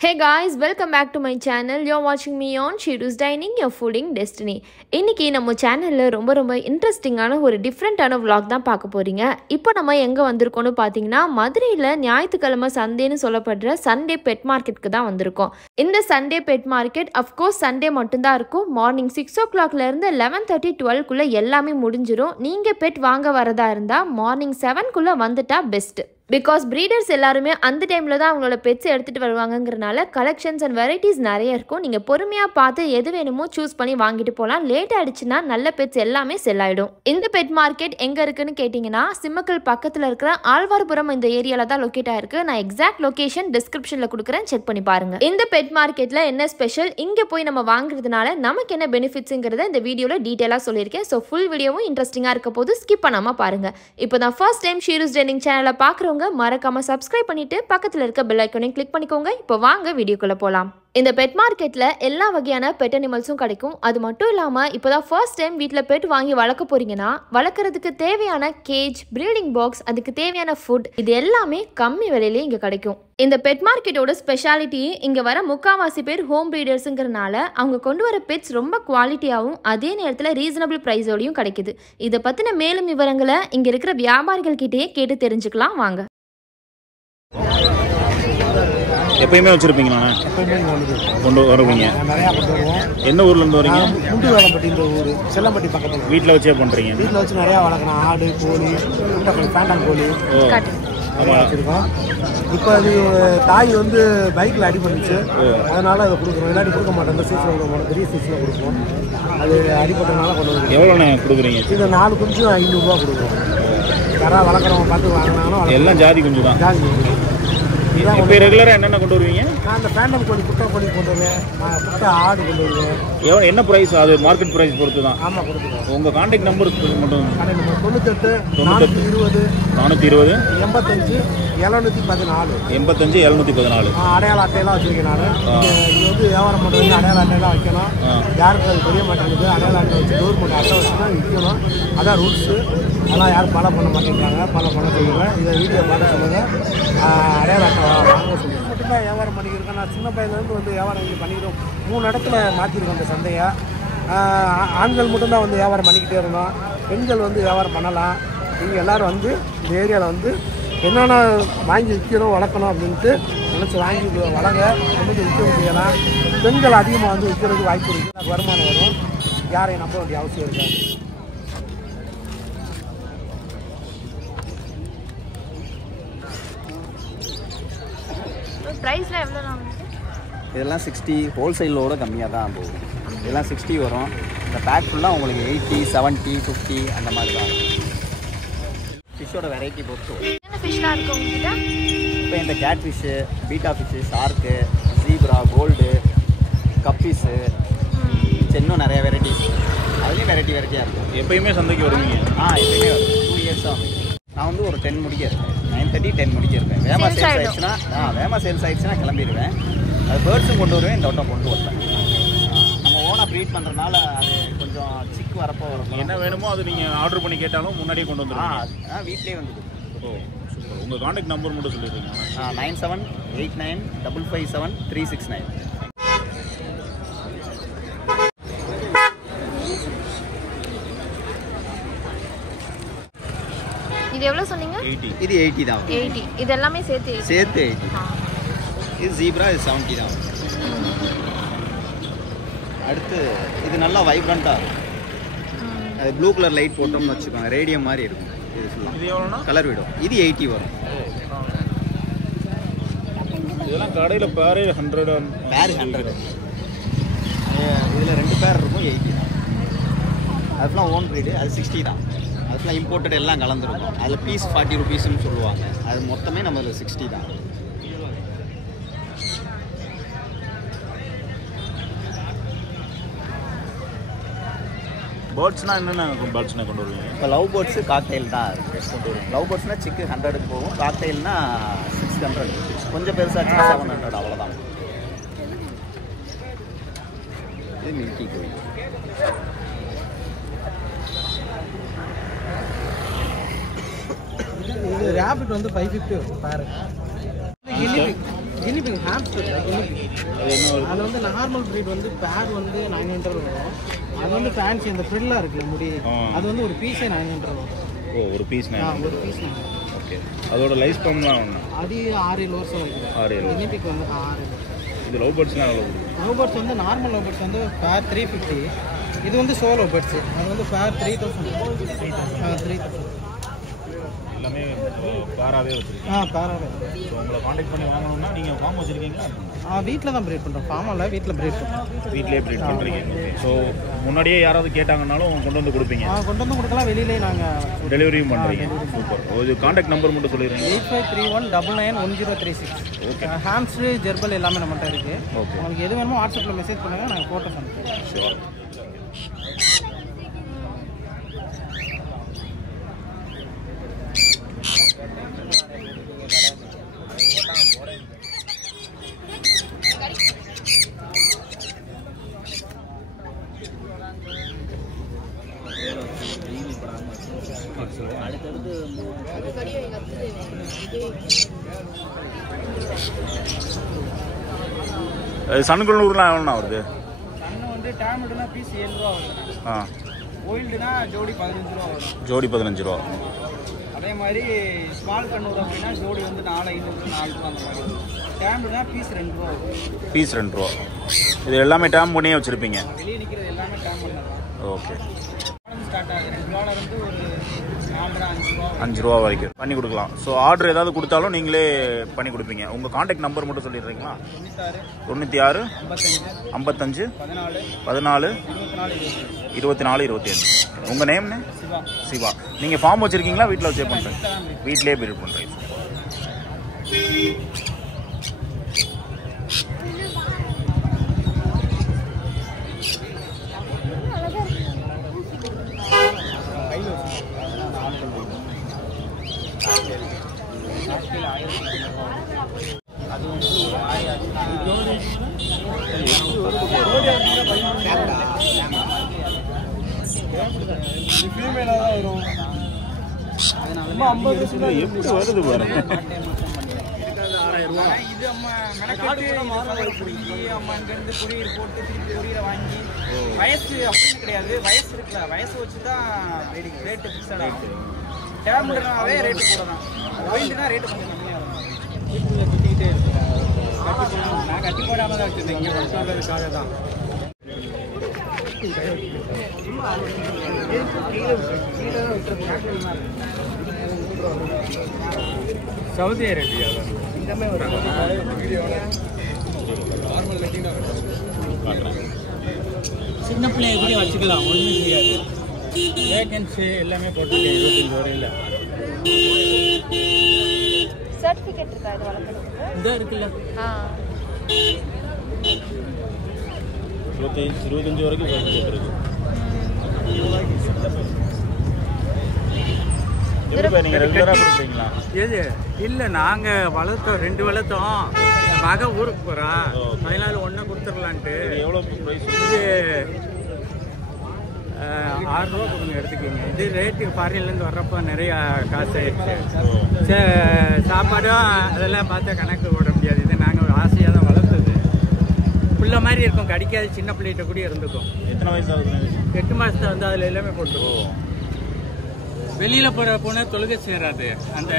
Hey guys, welcome back to my channel. You're watching me on Shiru's Dining, your fooding destiny. இன்னைக்கு நம்ம சேனல்ல ரொம்ப இன்ட்ரெஸ்டிங்கான ஒரு டிஃபரண்டான vlog தான் பார்க்க போறீங்க. இப்போ நம்ம எங்க வந்திருக்கோம்னு பாத்தீங்கன்னா மதுரையில ஞாயிற்றுக்கிழமை சண்டேன்னு சொல்லப்படுற சண்டே பெட் மார்க்கெட்க்கு தான் வந்திருக்கோம். இந்த Sunday bed market of course Sunday மட்டும் தான் இருக்கும். மார்னிங் 6 o'clockல இருந்து 11:30 12 குள்ள எல்லாமே முடிஞ்சிரும். நீங்க பெட் வாங்க வரதா இருந்தா மார்னிங் 7 குள்ள வந்துட்டா பெஸ்ட். பிகாஸ் ப்ரீடர்ஸ் எல்லாருமே அந்த டைமில் தான் அவங்களோட பெட்ஸை எடுத்துகிட்டு வருவாங்கங்கிறனால கலெக்ஷன்ஸ் அண்ட் வெரைட்டிஸ் நிறைய இருக்கும். நீங்கள் பொறுமையாக பார்த்து எது வேணுமோ சூஸ் பண்ணி வாங்கிட்டு போகலாம். லேட் ஆகிடுச்சுன்னா நல்ல பெட்ஸ் எல்லாமே செல் ஆகிடும். இந்த பெட் மார்க்கெட் எங்கே இருக்குன்னு கேட்டிங்கன்னா சிம்மக்கல் பக்கத்தில் இருக்கிற ஆழ்வார்புரம் இந்த ஏரியாவில் தான் லொக்கேட் ஆகிருக்கு. நான் எக்ஸாக்ட் லொக்கேஷன் டிஸ்கிரிப்ஷனில் கொடுக்குறேன், செக் பண்ணி பாருங்கள். இந்த பெட் மார்க்கெட்டில் என்ன ஸ்பெஷல், இங்கே போய் நம்ம வாங்குறதுனால நமக்கு என்ன பெனிஃபிட்ஸுங்கிறத இந்த வீடியோவில் டீட்டெயிலாக சொல்லியிருக்கேன். ஸோ ஃபுல் வீடியோவும் இன்ட்ரெஸ்டிங்காக இருக்க போது ஸ்கிப் பண்ணாமல் பாருங்கள். இப்போ தான் ஃபர்ஸ்ட் டைம் ஷீருஸ் டைனிங் சேனலை பார்க்குறவங்க மறக்காம சப்ஸ்கிரைப் பண்ணிட்டு பக்கத்துல இருக்க பெல் ஐகானையும் கிளிக் பண்ணிக்கோங்க. இப்போ வாங்க வீடியோக்குள்ள போலாம். இந்த பெட் மார்க்கெட்ல எல்லா வகையான பெட் அனிமல்ஸும் கிடைக்கும். அது மட்டும் இல்லாம இப்போதான் ஃபர்ஸ்ட் டைம் வீட்டில் பெட் வாங்கி வளர்க்க போறீங்கன்னா வளர்க்கறதுக்கு தேவையான கேஜ், ப்ரீடிங் பாக்ஸ், அதுக்கு தேவையான ஃபுட் இது எல்லாமே கம்மி விலையிலே இங்க கிடைக்கும். இந்த பெட் மார்க்கெட்டோட ஸ்பெஷாலிட்டி, இங்க வர முக்காவாசி பேர் ஹோம் ப்ரீடர்ஸுங்கிறனால அவங்க கொண்டு வர பெட்ஸ் ரொம்ப குவாலிட்டியாகவும் அதே நேரத்தில் ரீசனபிள் ப்ரைஸோடையும் கிடைக்குது. இதை பத்தின மேலும் விவரங்களை இங்க இருக்கிற வியாபாரிகள் கிட்டேயே கேட்டு தெரிஞ்சுக்கலாம் வாங்க. எப்பயுமே வச்சிருப்பீங்களா? கொண்டு வருவீங்க. என்ன ஊர்ல இருந்து வரீங்க? முண்டுவேலம்பட்டின்ற ஊர், செல்லம்பட்டி பக்கத்தில். வீட்டில் வச்சே பண்றீங்க? வீட்டில் வச்சு நிறையா வளர்க்கணும். ஆடு, கோழி, முட்டைக்கோழி, பேண்டான் கோழி வச்சிருக்கோம். இப்போ அது தாய் வந்து பைக்கில் அடிபட்டுச்சு, அதனால அதை கொடுக்குறோம். இல்லாட்டி கொடுக்க மாட்டோம். இந்த சீசனில் கொடுக்க மாட்டோம், பெரிய சீசனில் கொடுப்போம். அது அடிபட்டதுனால கொண்டு வந்து. எவ்வளோ கொடுக்குறீங்க? இது 4 குஞ்சு 500 ரூபா கொடுக்குறோம். யாராவது வளர்க்குறவங்க பார்த்து வாங்கினாலும் எல்லாம் ஜாதி குஞ்சு தான். ஜாதி குஞ்சு. இப்போ ரெகுலராக என்னென்ன கொண்டு வருவீங்க? நான் அந்த பேண்டம் கோழி, குட்டை கோழி கொண்டு வருவேன், குட்டை ஆடு கொண்டு வருவேன். என்ன ப்ரைஸ்? அது மார்க்கெட் ப்ரைஸ் பொறுத்து தான். ஆமாம், கொடுத்துருவோம். உங்கள் கான்டாக்ட் நம்பர் மட்டும். 98 420 420 85 714 85 714. அடையாள அட்டையெல்லாம் வச்சிருக்கேன் நான். இது வந்து வியாபாரம் பண்ணுறது அடையாள அட்டையெல்லாம் வைக்கணும். யாருக்கும் அது தெரிய மாட்டேங்குது. அடையாள அட்டை வச்சு கவர்மெண்ட் அட்டை வச்சு தான் விற்கணும். அதான் ரூல்ஸு. அதெல்லாம் யாரும் ஃபாலோ பண்ண மாட்டேங்கிறாங்க. ஃபாலோ பண்ண சொல்லுவேன். இதை வீடியோ பார்க்க சொல்லுங்கள். அடையாள அட்டை வாங்க சொல்லுங்கள். மட்டும்தான் வியாபாரம் பண்ணிக்கிருக்கேன். நான் சின்ன பையன்லேருந்து வந்து வியாபாரம் இங்கே பண்ணிக்கிறோம். 3 இடத்துல மாற்றிருக்கோம் இந்த சந்தையை. ஆண்கள் மட்டும்தான் வந்து வியாபாரம் பண்ணிக்கிட்டே இருந்தோம். பெண்கள் வந்து வியாபாரம் பண்ணலாம். நீங்கள் எல்லோரும் வந்து இந்த ஏரியாவில் வந்து என்னென்ன வாங்கி விற்கிறோம், வளர்க்கணும் அப்படின்ட்டு நினச்சி வாங்கி வளங்க கொண்டு விற்க முடியலாம். பெண்கள் அதிகமாக வந்து விற்கிறதுக்கு வாய்ப்பு இருக்குது. எனக்கு வருமானம் வரும். யாரையும் நம்ப வேண்டிய அவசியம் இருக்காது. ப்ரைஸ்லாம் எவ்வளோ? இதெல்லாம் 60, ஹோல்சேலோட கம்மியாக தான் போகும். இதெல்லாம் 60 வரும். இந்த பேக் ஃபுல்லாக உங்களுக்கு 80, 70, 50 அந்த மாதிரி தான். ஃபிஷ்ஷோட வெரைட்டி பொறுத்து என்ன ஃபிஷ்லாம் இருக்கு உங்ககிட்ட? இப்போ இந்த cat fish, betta fish, shark, zebra, gold, guppies, இன்னும் நிறைய வெரைட்டிஸ். அதுலேயும் வெரைட்டியாக இருக்கும். எப்பயுமே சந்தைக்கு வருவீங்க? எப்பயுமே வரும். 2 இயர்ஸாக நான் வந்து ஒரு 10 முடிக்க இருக்கேன். 9:30 10 முடிக்க இருக்கேன். வேமா சேல்ஸ் ஆயிடுச்சுன்னா கிளம்பிடுவேன். அது பேர்ட்ஸும் கொண்டு வருவேன். இந்த வட்டம் கொண்டு வருவேன். நம்ம ஓனாக ப்ரீட் பண்ணுறதுனால அது கொஞ்சம் சிக்கு வரப்போ வரும். என்ன வேணுமோ அது நீங்கள் ஆர்டர் பண்ணி கேட்டாலும் முன்னாடியே கொண்டு வந்துடுவோம். வீட்லேயே வந்து. ஓ சூப்பர். உங்கள் கான்டாக்ட் நம்பர் மட்டும் சொல்லிடுறீங்க? 9789 557 369. இது எவ்வளோ சொன்னீங்க? 80. இது 80 தான். 80. இது எல்லாமே சேர்த்து 80. இது ஜீப்ரா, இது 70 தான். அடுத்து இது நல்லா வைப்ரண்ட்டாக இருக்கும். அது ப்ளூ கலர் லைட் போட்டோம்னு வச்சுக்கோங்க, ரேடியம் மாதிரி இருக்கும். இது இது எவ்வளோனா கலர் விடும். இது 80 வரும். இதெல்லாம் கடையில் பேரே 100. பேர் 100. இதில் 2 பேர் இருக்கும். 80 தான். அதுக்கெலாம் ஓன் ப்ரீடு. அது 60 தான். அதுக்கெலாம் இம்போர்ட்டட் எல்லாம் கலந்துருக்கும். அதில் பீஸ் 40 rupeesன்னு சொல்லுவாங்க. அது மொத்தமே நம்ம 60 தான். பேர்ட்ஸ்னால் என்னென்ன பேர்ட்ஸ்னா கொண்டு வருவீங்க? இப்போ லவ் பேர்ட்ஸு காக்டெயில் தான் இருக்குது கொண்டு வரும். லவ் பேர்ட்ஸ்னால் சிக்கு 100க்கு போகும். காக்டெயில்னா 600. கொஞ்சம் பெருசாச்சுன்னா 700. அவ்வளோதான். இது மில்கி கோழி. இது ரேபிட் வந்து 550 வரும். பாரு கினிபிக் ஹாம்ஸ்டர் கினிபிக். அது என்ன வருது? அது வந்து நார்மல் ப்ரீட் வந்து பேர் வந்து 900 வரும். அது வந்து ஃபேன்சி அந்த ஃப்ரில்லாக இருக்குல்ல முடி, அது வந்து ஒரு பீஸே 900 வரும். ஓ, ஒரு பீஸ் ஒரு பீஸ் 900. ஓகே. அதோட லைஃப் ஸ்பேன்லாம் ஒன்று அது 6-7 வருஷம் வரைக்கும். 6-7 கினிபிக் வந்து 6. இது லவ் பேர்ட்ஸ்லாம் எவ்வளோ கொடுக்கும்? லவ் பேர்ட்ஸ் வந்து நார்மல் லவ் பேர்ட்ஸ் வந்து பேர் 350. இது வந்து சோலோ பேர்ட்ஸ். அது வந்து பேர் 3000. 3000 எல்லாமே பேராகவே வச்சுருக்கீங்க? பேராகவே. ஸோ உங்களை காண்டாக்ட் பண்ணி வாங்கணும்னா நீங்கள் ஃபார்ம் வச்சுருக்கீங்களா? வீட்டில் தான் ப்ரீட் பண்ணுறோம். ஃபார்மில் வீட்டில் ப்ரீட் பண்ணுறோம். வீட்டிலே ப்ரீட் பண்ணுறீங்க. ஸோ முன்னாடியே யாராவது கேட்டாங்கன்னாலும் கொண்டு வந்து கொடுப்பீங்க? கொண்டு வந்து கொடுக்கலாம். வெளியிலே நாங்கள் டெலிவரியும் பண்ணுறீங்க. சூப்பர். ஒரு காண்டாக்ட் நம்பர் மட்டும் சொல்லிடுறீங்க. 8531991036. ஓகே. ஹாம்ஸ்ட்ரு ஜெர்பல் எல்லாமே நம்மகிட்ட இருக்குது. ஓகே. உங்களுக்கு எது வேணுமோ வாட்ஸ்அப்பில் மெசேஜ் பண்ணுங்கள், நாங்கள் ஃபோட்டோஸ் அனுப்புவோம். ஷோர். சன்குள்ளூர்லாம் எவ்வளோண்ணா வருது? சன்னு வந்து டேம்டுனா பீஸ் 7 ரூபா வரும். ஒயில்டுனா ஜோடி 15 ரூபா வரும். ஜோடி 15 ரூபா. அதே மாதிரி ஸ்மால் கண்ணூர் அப்படின்னா ஜோடி வந்து 4-5 4 ரூபா அந்த மாதிரி. டேம்டுனா பீஸ் 2 ரூபா வரும். பீஸ் 2 ரூபா. இது எல்லாமே டேம் பண்ணியே வச்சுருப்பீங்க? வெளியே நிற்கிறது எல்லாமே டேம் பண்ணலாம். ஓகே. ஸ்டார்ட் ஆகுது 2 ரூபால இருந்து ஒரு 4 5 ரூபா 5 ரூபா வரைக்கும் பண்ணி கொடுக்கலாம். ஸோ ஆர்டர் ஏதாவது கொடுத்தாலும் நீங்களே பண்ணி கொடுப்பீங்க. உங்கள் காண்டாக்ட் நம்பர் மட்டும் சொல்லிடுறீங்களா? 96 55 14 24 27. உங்கள் நேம்னு? சிவா. நீங்கள் ஃபார்ம் வச்சுருக்கீங்களா வீட்டில் வச்சே பண்ணுறீங்க? வீட்டிலே ப்ரீட் பண்ணுறீங்க. எப்படி வருது பாருங்க. இது அம்மா மெனக்கெட்டு அம்மா இங்கேருந்து குடியிரு போட்டு திருப்பி குடியில வாங்கி வயசு அப்படின்னு கிடையாது. வயசு இருக்குல்ல, வயசு வச்சு தான் ரேட்டு ஃபிக்ஸட் ஆகும். டேம்னாவே ரேட்டு கூட தான். ஒயில்டுனா ரேட்டு கொஞ்சம் கம்மியாக இருக்கும். வீட்டில் சுற்றிக்கிட்டே இருக்கும். நான் கட்டி போடாமல் தான் வச்சுருந்தேன். இங்கே சொல்கிறதுக்காக தான். சவுதி அரேபியா சின்ன பிள்ளைய கூட வச்சுக்கலாம், ஒன்றும் செய்யாது. வேகன்சி எல்லாமே போட்டுருக்கேன் 25 வரையில். சர்டிஃபிகேட் இருக்கா இது வளர்க்குறதுக்கு? இதாக இருக்குல்ல. 25 வரைக்கும் சர்டிஃபிகேட் இருக்கு. நீங்கள் ரெகுலராக கொடுப்பீங்களா? எது இல்லை, நாங்கள் வளர்த்தோம், 2 வளர்த்தோம். மக ஊருக்கு போகிறான், அதனால ஒன்றை கொடுத்துடலான்ட்டு. எவ்வளோ ப்ரைஸ்? இது 6 ரூபா கொடுங்க, எடுத்துக்கிங்க. இது ரேட்டு ஃபாரின்லேருந்து வர்றப்போ நிறையா காசு ஆயிடுச்சு. சாப்பாடும் அதெல்லாம் பார்த்தா கணக்கு போட முடியாது. இது நாங்கள் ஒரு ஆசையாக தான் வளர்த்தது. பிள்ளை மாதிரி இருக்கும், கடிக்காது, சின்ன பிள்ளைகிட்ட கூட இருந்துக்கும். எத்தனை வயசு ஆகுது? 8 மாதத்தை வந்து அதில் எல்லாமே போட்டுருவோம். வெளியில் போனால் தொழுகை சேராது. அந்த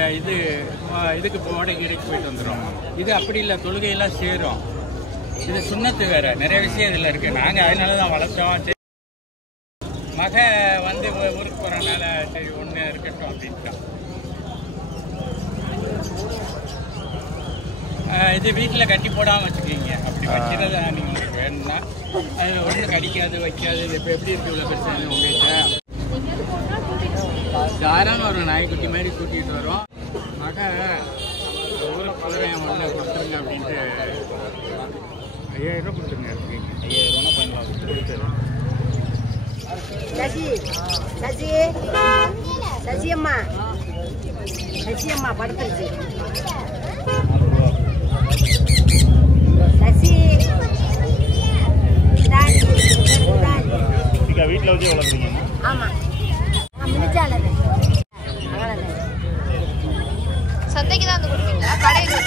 இதுக்கு போடைக்கு போயிட்டு வந்துடும். இது அப்படி இல்லை, தொழுகையெல்லாம் சேரும். இது சுண்ணத்து வேறு, நிறைய விஷயம் இதில் இருக்குது. நாங்கள் அதனால தான் வளர்த்தோம். சரி, மக வந்து ஊருக்கு போகிறனால சரி ஒன்று இருக்கட்டும் அப்படின்ட்டோம். இது வீட்டில் கட்டி போடாமல் வச்சுக்கிங்க. அப்படி வைக்கிறத நீங்கள் வேணும்னா அது ஒன்றும் கடிக்காது, வைக்காது. இது இப்போ எப்படி இருக்குது, இவ்வளோ பிரச்சனை உங்கள்கிட்ட தாராளம் ஒரு நாய்க்குட்டி மாதிரி கூட்டிகிட்டு வரோம். மக ஊருக்கு போகிறேன், முதல்ல கொடுத்துருங்க அப்படின்ட்டு 5000 ரூபா கொடுத்துருங்க. 5000 ரூபா ஃபைனலாக கொடுத்துரு. சசியம்மா படுத்துருச்சு. வீட்டில் வச்சு வளர்க்குறீங்க? ஆமாம், சந்தைக்கு தான் வந்து கொடுப்பீங்களா? கடையில்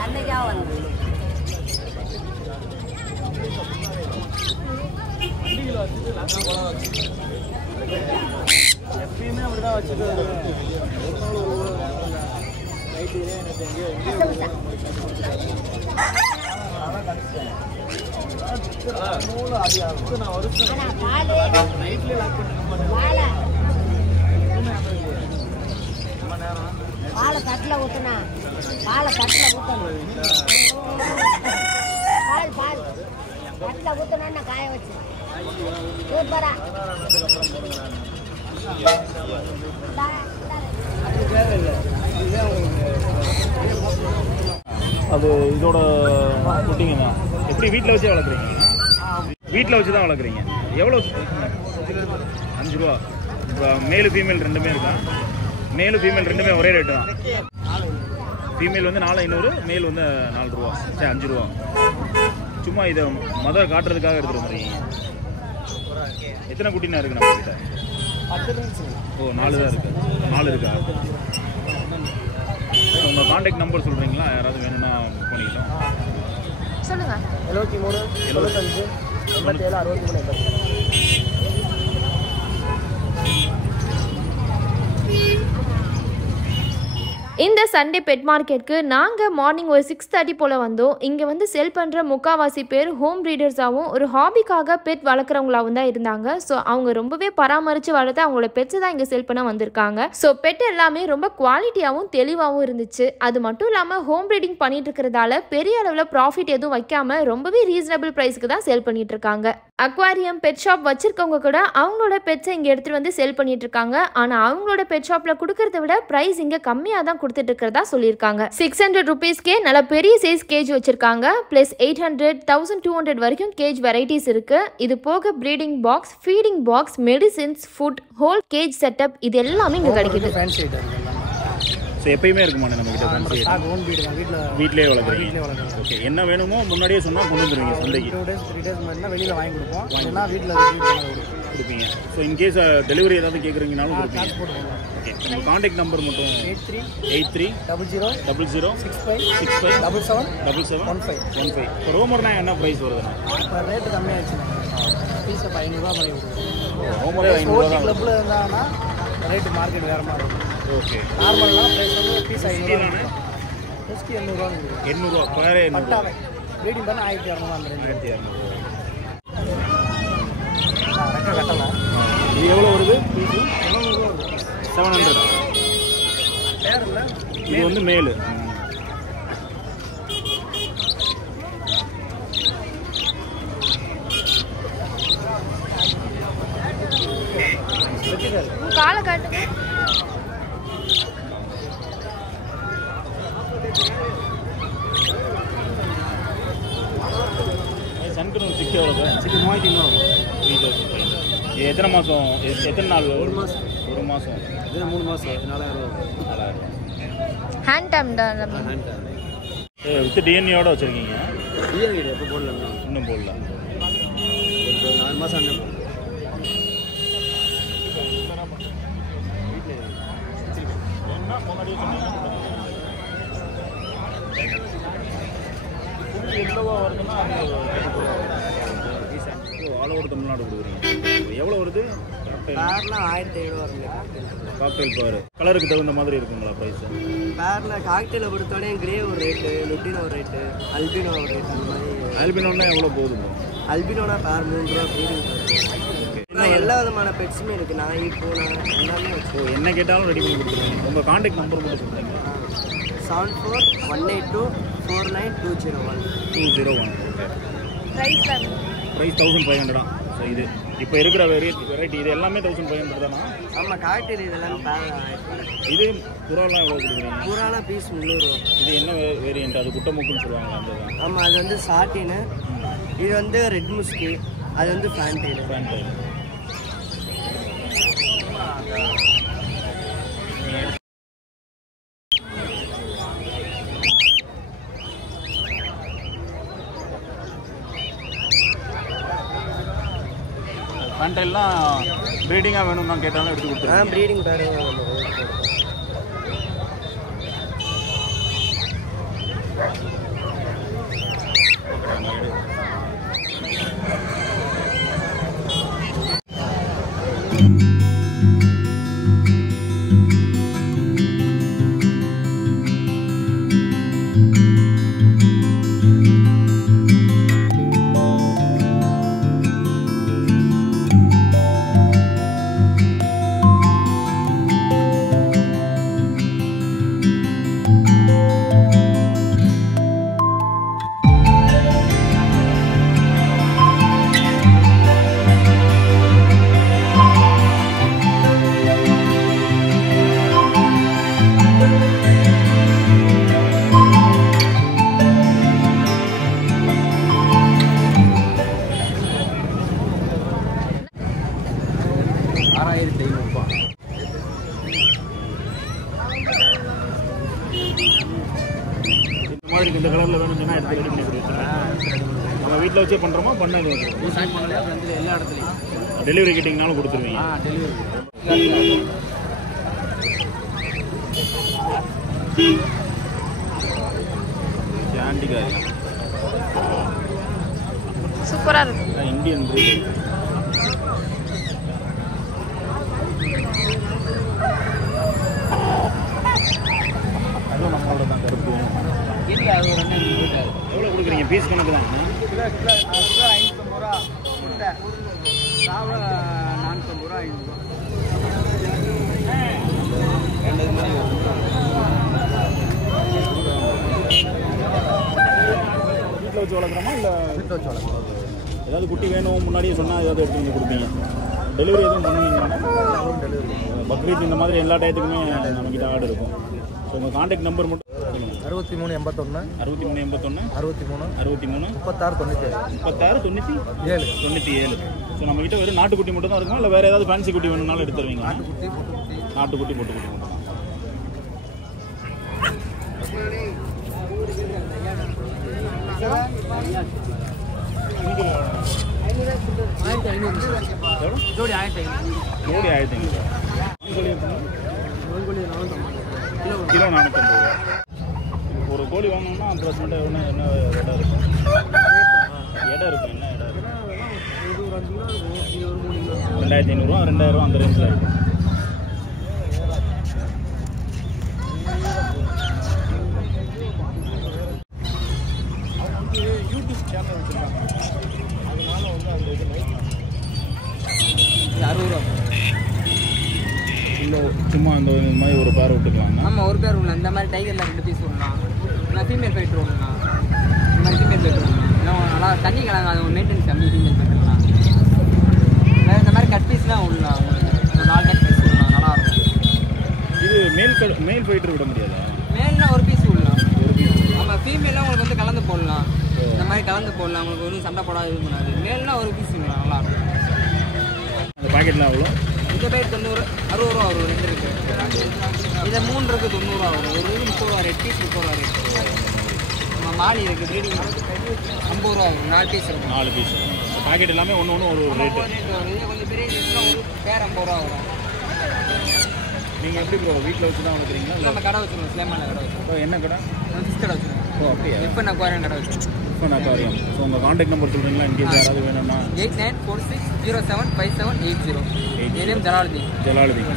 சந்தைக்கு தனியாக வந்து எப்பயுமே அப்படிதான் வச்சுட்டு பாலை தட்டில் ஊற்றுனா பாலை தட்டில் ஊற்றணும் பால் தட்டில் ஊற்றணும்னா காய வச்சு சூப்பரா அது இதோட குட்டிங்கண்ணா எப்படி வீட்டில் வச்சே வளர்க்குறீங்க? வீட்டில் வச்சு தான் வளர்க்குறீங்க. எவ்வளோ? 5 ரூபா. இப்போ மேலு ஃபீமேல் ரெண்டுமே இருக்கா? மேலு ஃபீமேல் ரெண்டுமே ஒரே ரேட்டு தான். ஃபீமேல் வந்து 4500, மேல் வந்து 4 ரூபா. சரி 5 ரூபா. சும்மா இதை மதர் காட்டுறதுக்காக எடுத்துகிட்டு வந்துருக்கீங்க. எத்தனை குட்டினா இருக்கு நம்ம கிட்ட? ஓ 4 தான் இருக்கு. 4 இருக்கா? உங்கள் கான்டாக்ட் நம்பர் சொல்கிறீங்களா? யாராவது வேணும்னா புக் பண்ணிக்கிட்டோம். சொல்லுங்க. 73 75 87 63 இந்த சண்டே பெட் மார்க்கெட்டுக்கு நாங்கள் மார்னிங் ஒரு 6:30 போல் வந்தோம். இங்கே வந்து செல் பண்ணுற முக்கால்வாசி பேர் ஹோம் ப்ரீடர்ஸாகவும் ஒரு ஹாபிக்காக பெட் வளர்க்குறவங்களாகவும் தான் இருந்தாங்க. ஸோ அவங்க ரொம்பவே பராமரித்து வளர்த்து அவங்களோட பெட்ஸை தான் இங்கே செல் பண்ண வந்திருக்காங்க. ஸோ பெட் எல்லாமே ரொம்ப குவாலிட்டியாகவும் தெளிவாகவும் இருந்துச்சு. அது மட்டும் இல்லாமல் ஹோம் ப்ரீடிங் பண்ணிட்டு இருக்கிறதால பெரிய அளவில் ப்ராஃபிட் எதுவும் வைக்காம ரொம்பவே ரீசனபிள் ப்ரைஸ்க்கு தான் செல் பண்ணிட்டு இருக்காங்க. அக்வாரியம் பெட் ஷாப் வச்சிருக்கவங்க கூட அவங்களோட பெட்ஸை இங்கே எடுத்துகிட்டு வந்து செல் பண்ணிட்டு இருக்காங்க. ஆனால் அவங்களோட பெட் ஷாப்பில் கொடுக்கறத விட ப்ரைஸ் இங்கே கம்மியாக தான் கொடுத்துட்டு இருக்கிறதா சொல்லியிருக்காங்க. 600 rupeesக்கே நல்ல பெரிய சைஸ் கேஜ் வச்சிருக்காங்க. பிளஸ் 800 1200 வரைக்கும் கேஜ் வெரைட்டிஸ் இருக்கு. இது போக breeding box, feeding box, medicines, food, whole cage setup இது எல்லாமே இங்கே கிடைக்குது. ஃபேன்சி ஐட்டம் ஸோ எப்பயுமே இருக்குமாண்ணே நம்ம கிட்ட? ஃபேன்சி ஹோம் வீடு தான் வீட்டிலே வளர்க்குறீங்க. ஓகே. என்ன வேணுமோ முன்னாடியே சொன்னால் கொண்டு வந்துடுவீங்க சந்தைக்கு? 2 days 3 days முன்னாடி வெளியில் வாங்கி கொடுப்போம். இல்லைன்னா வீட்டில் கொடுப்பீங்க. ஸோ இன்கேஸ் டெலிவரி ஏதாவது கேட்குறீங்கனாலும் கொடுப்பீங்க. ஓகே. உங்கள் கான்டாக்ட் நம்பர் மட்டும் 83 00 00 65 65 77 77 15. இப்போ ரோமர்னா என்ன ப்ரைஸ் வருதுண்ணா? இப்போ ரேட்டு கம்மியாகிடுச்சு. பீஸ் இப்போ 500 ரூபா பண்ணி கொடுக்குறோம். ரோமரே 500 ரூபா. கிளப்பில் இருந்தாங்கன்னா ரேட்டு மார்க்கெட் வேறு மாதிரி இருக்கும். ஓகே. நார்மலாக ப்ரைஸ் வந்து பீஸ் 500 பீஸ்க்கு 800 800 பேரே 800. ரேட்டிங் பண்ண 1200 அந்த 1200. ரெக்க கட்டலை. இது எவ்வளோ வருது பீஸு? 700. இது வந்து மேலு. காலை காட்டுங்க. சன்கன் ஒரு சிக்கு எவ்வளோ? சிக்கு 3500. இது எத்தனை மாதம்? எத்தனை நாள்? 1 மாதம். 1 மாதம். இது 3 மாதம். 4000. ஹேண்ட் டைம் தான். வித் டிஎன்ஏயோட வச்சுருக்கீங்க? டிஎன்ஏ எப்போ போடலாம்? இன்னும் போடல. ஒரு 4 மாதம் அண்ணன் போடலாம். முன்னாடியே சொன்னீங்க எவ்வளோ வருதுன்னா ஆல் ஓவர் தமிழ்நாடு கொடுக்குறீங்க. எவ்வளோ வருது? பேர்லாம் 1700 வருங்க. காக்டெயில் பேர் கலருக்கு தகுந்த மாதிரி இருக்குங்களா ப்ரைஸ்? பேரில் காக்டெயிலை பொறுத்தவரை கிரே ஒரு ரேட்டு, லுட்டினோ ஒரு ரேட்டு, அல்பினோ ஒரு ரேட். அந்த மாதிரி ஆல்பினோன்னா எவ்வளோ போகுதுங்க? அல்பினோனா பேர் 3 ரூபா ப்ரீடிங். எல்லா விதமான பெட்ஸுமே இருக்குது. நாய், பூனை எல்லாமே வச்சு. என்ன கேட்டாலும் ரெடி பண்ணி கொடுத்துருவீங்க. உங்கள் கான்டாக்ட் நம்பர் மட்டும் சொல்கிறீங்க? 74 182 49201. 201. ப்ரைஸ் 1500. ஸோ இது இப்போ இருக்கிற வெரைட்டி இது எல்லாமே 1500 தானா? ஆமாம், காக்டெயில் இதெல்லாம் இது புறாலாம் எவ்வளோ கொடுக்குறீங்க? பூரான பீஸ் 300 ரூபா. இது என்ன வேரியன்ட்? அது குட்டை மூக்குன்னு சொல்லுவாங்க அந்த தான். ஆமாம், அது வந்து சாட்டின்னு, இது வந்து ரெட் முஸ்கி, அது வந்து ஃபேன்டைல். ஃபேன்டைல். ஃபேன்டைல்லாம் ப்ரீடிங்காக வேணும் தான் கேட்டாலும் எடுத்து கொடுத்துருவேன். ப்ரீடிங் பேர் இந்த கலரில் வேணும் சொன்னால் எடுத்து ரெடி பண்ணி கொடுத்துருவேன். நம்ம வீட்டில் வச்சே பண்ணுறோமா பண்ண எல்லா இடத்துலையும் டெலிவரி கிட்டிங்கனாலும் கொடுத்துருவீங்க. ஆண்டிகாரி சூப்பராக இருக்கு. Indian breed. அதுவும் நம்மளோட தான் கருப்பு. எவ்வளோ கொடுக்குறீங்க? பீஸ் கணக்கு தான். கிலோ 550 ரூபா முட்டை, சாவ 450 ரூபா 500 ரூபா. வீட்டில் வச்சு வளர்க்குறோமா இல்லை வீட்டில் வச்சு வளர்க்குறோம்? ஏதாவது குட்டி வேணும் முன்னாடியே சொன்னால் ஏதாவது எடுத்து வந்து கொடுப்பீங்க. டெலிவரி எதுவும் பண்ணுவீங்களா? டெலிவரி பக்ரீத் இந்த மாதிரி எல்லா டயத்துக்குமே நம்மக்கிட்ட ஆர்டர் இருக்கும். ஸோ உங்கள் கான்டாக்ட் நம்பர் மட்டும் 63 81 63 81 63 63 36 97 97. ஸோ நம்மக்கிட்ட வெறும் நாட்டுக்குட்டி மட்டும் தான் இருக்குமா இல்லை வேறு ஏதாவது ஃபேன்சி குட்டி வேணும்னாலும் எடுத்துருவீங்க? நாட்டுக்குட்டி பொட்டுக்குட்டி மட்டும் தான். ஜோடி 1500. கிலோ 450 ரூபா. ஒரு கோழி வாங்கணும்னா அப்ராக்சிமேட்டாக என்ன இடம் இருக்கும்? இடம் இருக்கும். என்ன இடம் இருக்கும்? 2500 ரூபா 2000 ரூபா அந்த ரேஞ்சில் இருக்கும். யூடியூப் சேனல் வச்சுருக்காங்க, அதனால வந்து அந்த இது 60 ரூபா. இல்லை சும்மா அந்த மாதிரி ஒரு பேர் விட்டுக்கலாங்க. ஆமாம், ஒரு பேர் விடலாம். இந்த மாதிரி டைகரில் 2 பீஸ் விடலாம். நான் ஃபீமேல் ஃபைட்டர் விடலாம். இந்த மாதிரி ஃபீமேல் ஃபைட்டர் விடலாம். ஏன்னா நல்லா தண்ணி கலங்க, அது மெயின்டெனன்ஸ் கம்மி. ஃபீமேல் ஃபைட்டர்லாம் வேறு இந்த மாதிரி கட் பீஸ்லாம் விடலாம். உங்களுக்கு 4 கட் பீஸ் விடலாம், நல்லாயிருக்கும். இது மேல் ஃபைட்டர் விட முடியாதா? மேல்னா ஒரு பீஸ் விடலாம். நம்ம ஃபீமேலாம் உங்களுக்கு வந்து கலந்து போடலாம். இந்த மாதிரி கலந்து போடலாம். உங்களுக்கு ஒன்றும் சண்டை போடாது, இது பண்ணாது. மேல்னா ஒரு பீஸ் விடலாம், நல்லாயிருக்கும். அந்த பாக்கெட்லாம் அவ்வளோ? இந்த பேர் 90 60 ரூபா வரும். 2 இருக்குது. இதை 3 இருக்குது 90 ரூபா வரும். ஒரு 30 ரூபா ரேட், பீஸ் 30 ரூபா ரேட். நம்ம மாலி இருக்குது, ப்ரீடிங் 50 ரூபா வரும். 4 பீஸ் இருக்கும். 4 பீஸ் பாக்கெட் எல்லாமே ஒன்று ஒரு ரேட்டு. ரேட் வரும். இதே கொஞ்சம் பெரிய ரேட்லாம் ஒரு பேர் 50 ரூபா வரும். நீங்கள் எப்படி ப்ரோ வீட்டில் வச்சு தான் வளர்க்குறீங்களா? நம்ம கடை வச்சுருவோம். ஸ்லேமான கடை வச்சுருவோம். இப்போ என்ன கடை? ஃபிஷ் கடை வச்சுருவோம். ஓ அப்படியா? இப்போ நான் குவாரன் கடை வச்சுருவோம். இப்போ நான் காரியம். ஸோ உங்கள் கான்டாக்ட் நம்பர் சொல்கிறீங்களா? இன்கேஸ் யாராவது வேணும்னா 8946075780. என் நேம் ஜலாலுதீன்.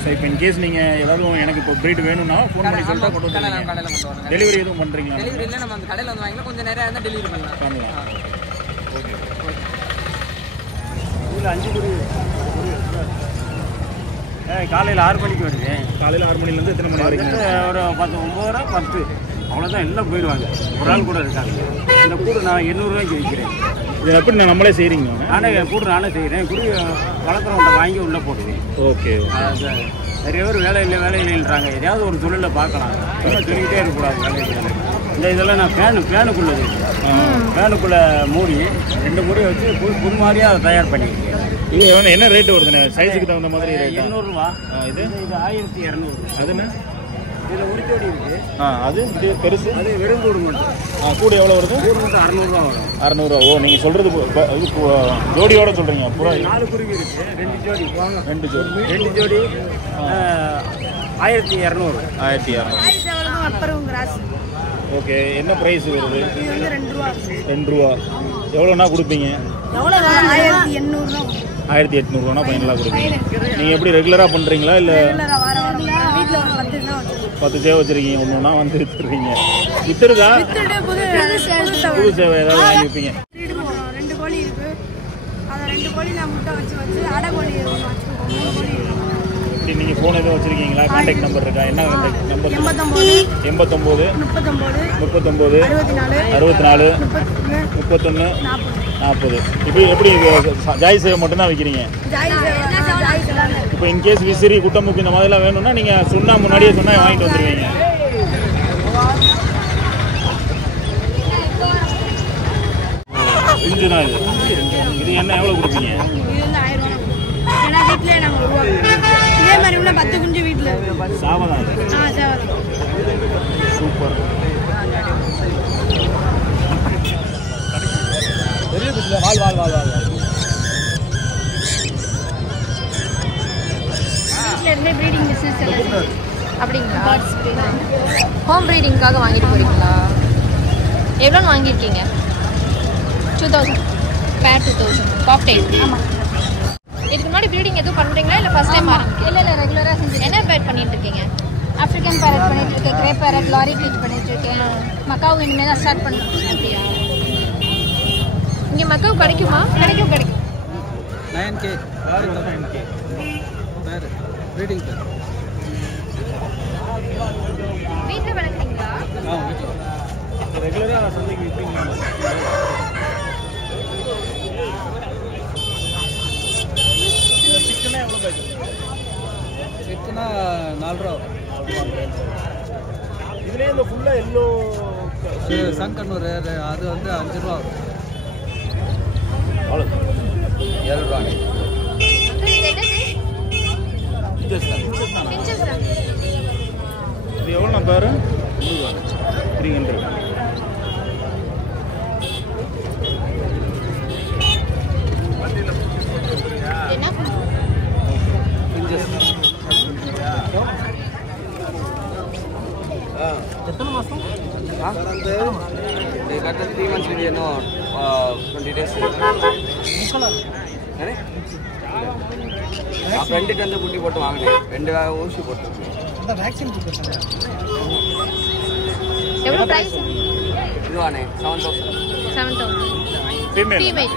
ஸோ இப்போ இன்கேஸ் நீங்கள் ஏதாவது எனக்கு இப்போ ப்ரீட் வேணும்னா ஃபோன் பண்ணி சொல்லிட்டு கொண்டு கடையில் வந்து கொண்டு வரணும். டெலிவரி எதுவும் பண்ணுறீங்களா? டெலிவரி இல்லை, நம்ம அந்த கடையில் வந்து வாங்கிக்கலாம். கொஞ்சம் நிறையா இருந்தால் டெலிவரி பண்ணலாம். பண்ணலாம். ஓகே. இதில் 5 குடி காலையில் 6 மணிக்கு வருது. காலையில் 6 மணிலேருந்து எத்தனை மணி வரைக்கும்? ஒரு 10 9 ரூபா 10 அவ்வளோதான். எல்லாம் போயிடுவாங்க. ஒரு ஆள் கூட இருக்காங்க. இந்த கூடு நான் 800 ரூபாய்க்கு விற்கிறேன். இது எப்படி நம்மளே செய்கிறீங்க? நானே கூடு நானே செய்கிறேன். குடி வளர்க்குறவங்க வாங்கி உள்ளே போடுவேன். ஓகே. நிறைய பேர் வேலை இல்லைன்றாங்க. எதையாவது ஒரு தொழிலை பார்க்கலாம். சும்மா சொல்லிக்கிட்டே இருக்கக்கூடாது. இந்த இதெல்லாம் நான் ஃபேனுக்குள்ளது ஃபேனுக்குள்ளே மூடி 2 மூடியை வச்சு புது மாதிரியாக அதை தயார் பண்ணியிருக்கேன். இது என்ன ரேட்டு வருதுண்ணே? சைஸுக்கு தகுந்த மாதிரி ரேட்? 800 ரூபா. இது 1200. அதுண்ணே? இதில் ஒரு ஜோடி இருக்குது. அது இது பெருசு? அது வெறும் கூடு மட்டும். கூடு எவ்வளோ வருது? கூடு மட்டும் 600 ரூபா வரும். 600 ரூபா. ஓ நீங்கள் சொல்கிறது இது ஜோடியோட சொல்கிறீங்க? பூரா 4 குருவி இருக்குது. 2 ஜோடி. 2 ஜோடி. 2 ஜோடி 1200. 1200. ஓகே. என்ன ப்ரைஸ் வருது? 2 ரூபா. எவ்வளோண்ணா கொடுப்பீங்க? 1800 ரூபானா ஃபைனலாக கொடுப்பீங்க. நீங்கள் எப்படி ரெகுலராக பண்ணுறீங்களா இல்லை 10 சேவை வச்சுருக்கீங்க? ஒன்றுனா வந்து விற்றுருவீங்க. விற்றுருதா? புது சேவை ஏதாவது வாங்கி வைப்பீங்க? 2 கோழி இருக்கு. அதை 2 கோழி நான் முட்டை வச்சு அடை கோழி வச்சுருக்கோம். 3 கோழி இருக்கு. இப்படி நீங்கள் ஃபோன் எதுவும் வச்சுருக்கீங்களா? கான்டாக்ட் நம்பர் இருக்கா? என்ன கான்டாக்ட் நம்பர்? 89 89 39 64 61 31 40. இப்படி எப்படி ஜாய் சேவை மட்டும்தான் வைக்கிறீங்க? இப்போ இன்கேஸ் விசிறி குட்டமுக்கு இந்த மாதிரிலாம் வேணும்னா நீங்கள் சொன்னால் முன்னாடியே சொன்னால் வாங்கிட்டு வந்துடுவீங்க. 2 தான் இது. இது என்ன எவ்வளோ கொடுப்பீங்க? இது வந்து 1000 ரூபா. ஏன்னா வீட்டிலே நாங்கள் உருவாக்குறோம். இதே மாதிரி உள்ள 10 குஞ்சு வீட்டில். சாவதான் இது. சேவரம். சூப்பர். பெரிய குட்டில வால் வால் வால் வால். வீட்டில் இருந்தே ப்ரீடிங் பிஸ்னஸ் எல்லாம். அப்படிங்களா? ஹோம் ப்ரீடிங்காக வாங்கிட்டு போகிறீங்களா? எவ்வளோன்னு வாங்கியிருக்கீங்க? 2000 பேர் 2000 காக்டெயில். ஆமாம். இதுக்கு முன்னாடி ப்ரீடிங் எதுவும் பண்ணுறீங்களா இல்லை ஃபர்ஸ்ட் டைம் ஆரம்பிக்கிறீங்க? இல்லை ரெகுலராக செஞ்சு. என்ன பேட் பண்ணிட்டு இருக்கீங்க? ஆஃப்ரிக்கன் பேரட் பண்ணிட்டு இருக்கேன், கிரே பேரட், லாரி கேஜ் பண்ணிட்டு இருக்கேன். மக்காவு இனிமேல் தான் ஸ்டார்ட் பண்ணுறேன். அப்படியா? இங்கே மக்கள் கிடைக்குமா? கிடைக்கும். 9K 9K பேர் ப்ரீடிங் பேர். வீட்டில் வளர்க்குறீங்களா? வீட்டில் ரெகுலராக சந்தைக்கு விற்பீங்களா? சிக்கனா எவ்வளோ பேர்? சிக்கனா 4 ரூபா. இதுலேயே இந்த ஃபுல்லாக எல்லோ சங்கன்னூர் அது வந்து 5 ரூபா. அவ்வளோ 7 ரூபா. இது என்னது? பிஞ்சஸ் தான். இது எவ்வளோ பேர்? 300. என்ன? எத்தனை மாதம்? இது கரெக்டாக 3 months இது இன்னும் 20 days. ஃப்ரெண்டுக்கு வந்து குட்டி போட்டு வாங்கினேன். 2 ஊசி போட்டுருக்கேன். இந்த வேக்சின் கொடுத்துருக்காங்க. எவ்வளோ ப்ரைஸ்? இதுவானே 7000. 7000. ஃபீமேல். ஃபீமேல்.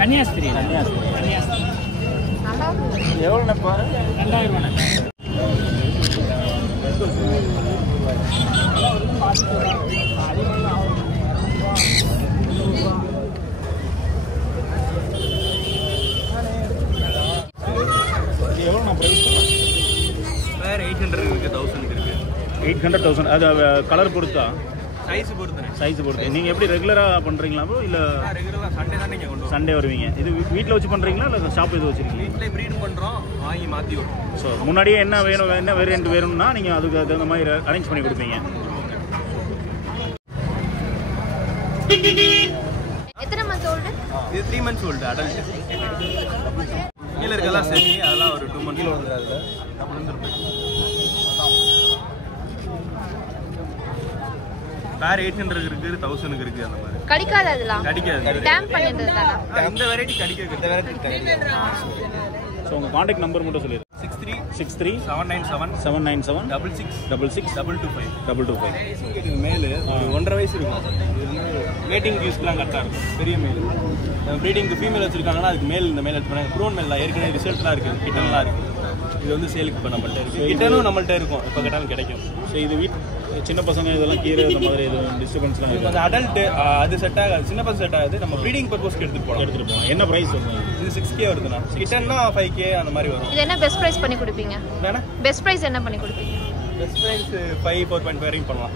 கன்னியாஸ்திரி எவ்வளோ பாரு? 2000 எவ்வளோ ப்ரைஸ்? வேறு 800 இருக்குது, 1000 இருக்குது. 800, 1000. அது கலர் பொறுத்தா? சைஸ் பொறுத்துறேன். சைஸ் பொறுத்து. நீங்கள் எப்படி ரெகுலராக பண்ணுறீங்களாவோ இல்லை ரெகுலராக சண்டே தான் நீங்கள் கொண்டு சண்டே வருவீங்க? இது வீட்டில் வச்சு பண்ணுறீங்களா இல்லை ஷாப் எதுவும் வச்சுருக்கீங்க? வீட்டில் ப்ரீட் பண்ணுறோம், வாங்கி மாற்றி விடுறோம். ஸோ முன்னாடியே என்ன வேணும், என்ன வேரியண்ட் வேணும்னா நீங்கள் அதுக்கு தகுந்த மாதிரி அரேஞ்ச் பண்ணி கொடுப்பீங்க. எத்தனை மந்த் ஓல்டு? இது 3 months ஓல்டு அடல்ட். கீழே இருக்கலாம் செமி, அதெல்லாம் ஒரு 2 months ஓல்டு. அதில் நம்ம இருந்துருப்பேன். பேர் 800 இருக்குது, 1000 இருக்குது. அந்த மாதிரி கடிக்காது அதெல்லாம்? கடிக்காது. டேம்ப் பண்ணிடுறது தானா? இந்த வெரைட்டி கடிக்க. இந்த வெரைட்டி ஸோ உங்கள் காண்டாக்ட் நம்பர் மட்டும் சொல்லிடுறேன். 63 797 797 66 225 225. இது மேலு ஒரு 1.5 வயசு இருக்கும். இது வந்து மேட்டிங் யூஸ்க்குலாம் கரெக்டாக இருக்கும். பெரிய மேல் ப்ரீடிங்க்கு ஃபீமேல் வச்சிருக்காங்கன்னா அதுக்கு மேல் இந்த மேல் எடுத்து பண்ணாங்க. ப்ரோன் மேல்லாம் ஏற்கனவே ரிசல்ட்லாம் இருக்குது, கிட்டன்லாம் இருக்குது. இது வந்து சேலுக்கு இப்போ நம்மள்ட்ட இருக்குது. கிட்டனும் நம்மள்ட்ட இருக்கும், இப்போ கேட்டாலும் கிடைக்கும். ஸோ இது சின்ன பசங்க இதெல்லாம் கீரை இந்த மாதிரி எதுவும் டிஸ்டர்பன்ஸ்லாம் இது கொஞ்சம் அடல்ட்டு, அது செட் ஆகாது. சின்ன பசங்க செட் ஆகாது. நம்ம ப்ரீடிங் பர்பஸ்க்கு எடுத்துகிட்டு போகலாம். என்ன ப்ரைஸ் சொல்லுங்கள்? இது 6K வருதுண்ணா. கிட்டன்னா 5K அந்த மாதிரி வரும். இது என்ன பெஸ்ட் ப்ரைஸ் பண்ணி கொடுப்பீங்க? வேணா பெஸ்ட் ப்ரைஸ் என்ன பண்ணி கொடுப்பீங்க? பெஸ்ட் ப்ரைஸ் 5-4.5 வரைக்கும் பண்ணலாம்.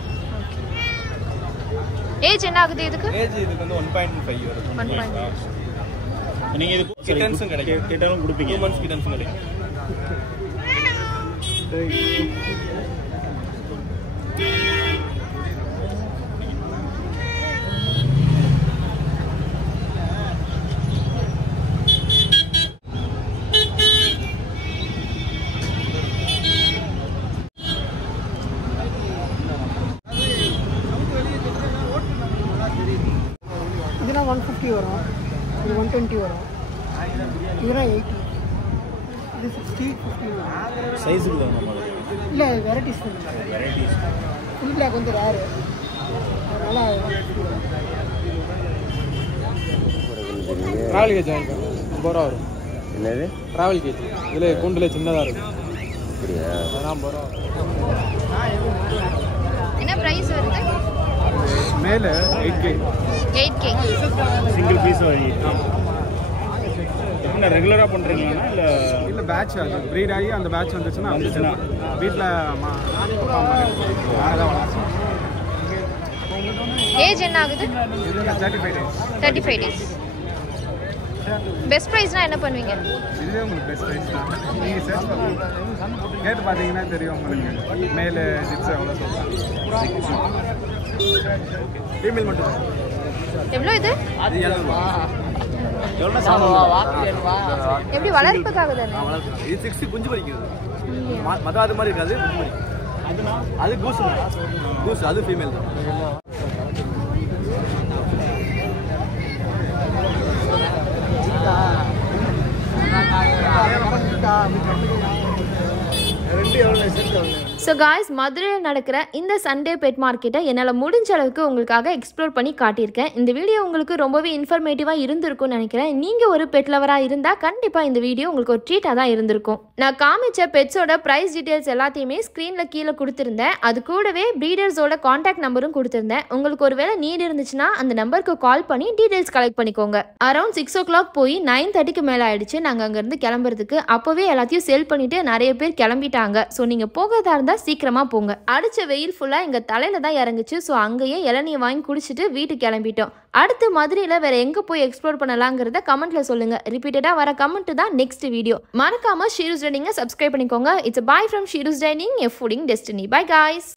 ஏஜ் என்ன ஆகுது இதுக்கு? ஏஜ் இதுக்கு வந்து 1.5 வருது. 1.5. நீங்கள் இது கிட்டன்ஸும் கிடைக்கும். கேட்டாலும் கொடுப்பீங்க? 2 months கிட்டன்ஸும் கிடைக்கும். இதெல்லாம் 150 வரும், இது 120 வரும், இதெல்லாம் 80, இது 60, 50 வரும். சைஸுக்கு தகுந்த மாதிரி இல்லை வெரைட்டிஸ் வெரைட்டிஸ். ஃபுல் பிளாக் வந்து ரேரு, அதனால் ட்ராவல் கேஜ் வாங்கிக்கோங்க, 50 ரூபா வரும். என்னது ட்ராவல் கேஜ் இதில் கூண்டில் சின்னதாக இருக்கும். அப்படியா? அதெல்லாம் 50 ரூபா. ப்ரைஸ் வருது? மேலே 8K. 8K. சிங்கிள் பீஸ் வாங்கி என்ன ரெகுலராக பண்ணுறீங்களா இல்லை இல்லை பேட்ச் அது ப்ரீட் ஆகி அந்த பேட்ச் வந்துச்சுன்னா வீட்டில் ஏஜ் என்ன ஆகுது? 35 days. 35 days. பெஸ்ட் ப்ரைஸ்னா என்ன பண்ணுவீங்க? இதுவே உங்களுக்கு பெஸ்ட் ப்ரைஸ் தான். நீங்கள் சர்ச் பண்ணுங்க, கேட்டு பார்த்தீங்கன்னா தெரியும் உங்களுக்கு. மேலே ஜிப்ஸ் எவ்வளோ சொல்லுவாங்க. ஃபீமேல் மட்டும் எவ்வளோ இது? அது 70 ரூபா. எப்படி வளர்ப்புக்காக தானே? இது 60 குஞ்சு பறிக்கிறது. மற்ற அது மாதிரி இருக்காது, குஞ்சு பறிக்கும். அது கூஸ் அது ஃபீமேல் தான். ஸோ காய்ஸ், மதுரையில் நடக்கிற இந்த சண்டே பெட் மார்க்கெட்டை என்னால் முடிஞ்ச அளவுக்கு உங்களுக்காக எக்ஸ்ப்ளோர் பண்ணி காட்டியிருக்கேன். இந்த வீடியோ உங்களுக்கு ரொம்பவே இன்ஃபர்மேட்டிவாக இருந்திருக்கும்னு நினைக்கிறேன். நீங்கள் ஒரு பெட் லவராக இருந்தால் கண்டிப்பாக இந்த வீடியோ உங்களுக்கு ஒரு ட்ரீட்டாக தான் இருந்திருக்கும். நான் காமிச்ச பெட்ஸோட ப்ரைஸ் டீட்டெயில்ஸ் எல்லாத்தையுமே ஸ்க்ரீனில் கீழே கொடுத்துருந்தேன். அது கூடவே ப்ரீடர்ஸோட காண்டாக்ட் நம்பரும் கொடுத்துருந்தேன். உங்களுக்கு ஒரு வேளை நீட் இருந்துச்சுன்னா அந்த நம்பருக்கு கால் பண்ணி டீட்டெயில்ஸ் கலெக்ட் பண்ணிக்கோங்க. அரௌண்ட் 6 o'clock போய் 9:30க்கு மேலே ஆயிடுச்சு நாங்கள் அங்கேருந்து கிளம்புறதுக்கு. அப்போவே எல்லாத்தையும் செல் பண்ணிட்டு நிறைய பேர் கிளம்பிட்டாங்க. ஸோ நீங்கள் போகிறதா இருந்தால் சீக்கிரமாக போங்க. அடிச்ச வெயில் ஃபுல்லாக எங்கள் தலையில தான் இறங்குச்சு. ஸோ அங்கேயே இளநீர் வாங்கி குடிச்சிட்டு வீட்டுக்கு கிளம்பிட்டோம். அடுத்து மதுரையில் வேற எங்கே போய் எக்ஸ்ப்ளோர் பண்ணலாங்கிறத கமெண்ட்ல சொல்லுங்க. ரிப்பீட்டடாக வர கமெண்ட் தான் நெக்ஸ்ட் வீடியோ. மறக்காம ஷீரூஸ் டைனிங்கை சப்ஸ்கிரைப் பண்ணிக்கோங்க. It's boy from Sheeru's dining, a fooding destiny. Bye guys.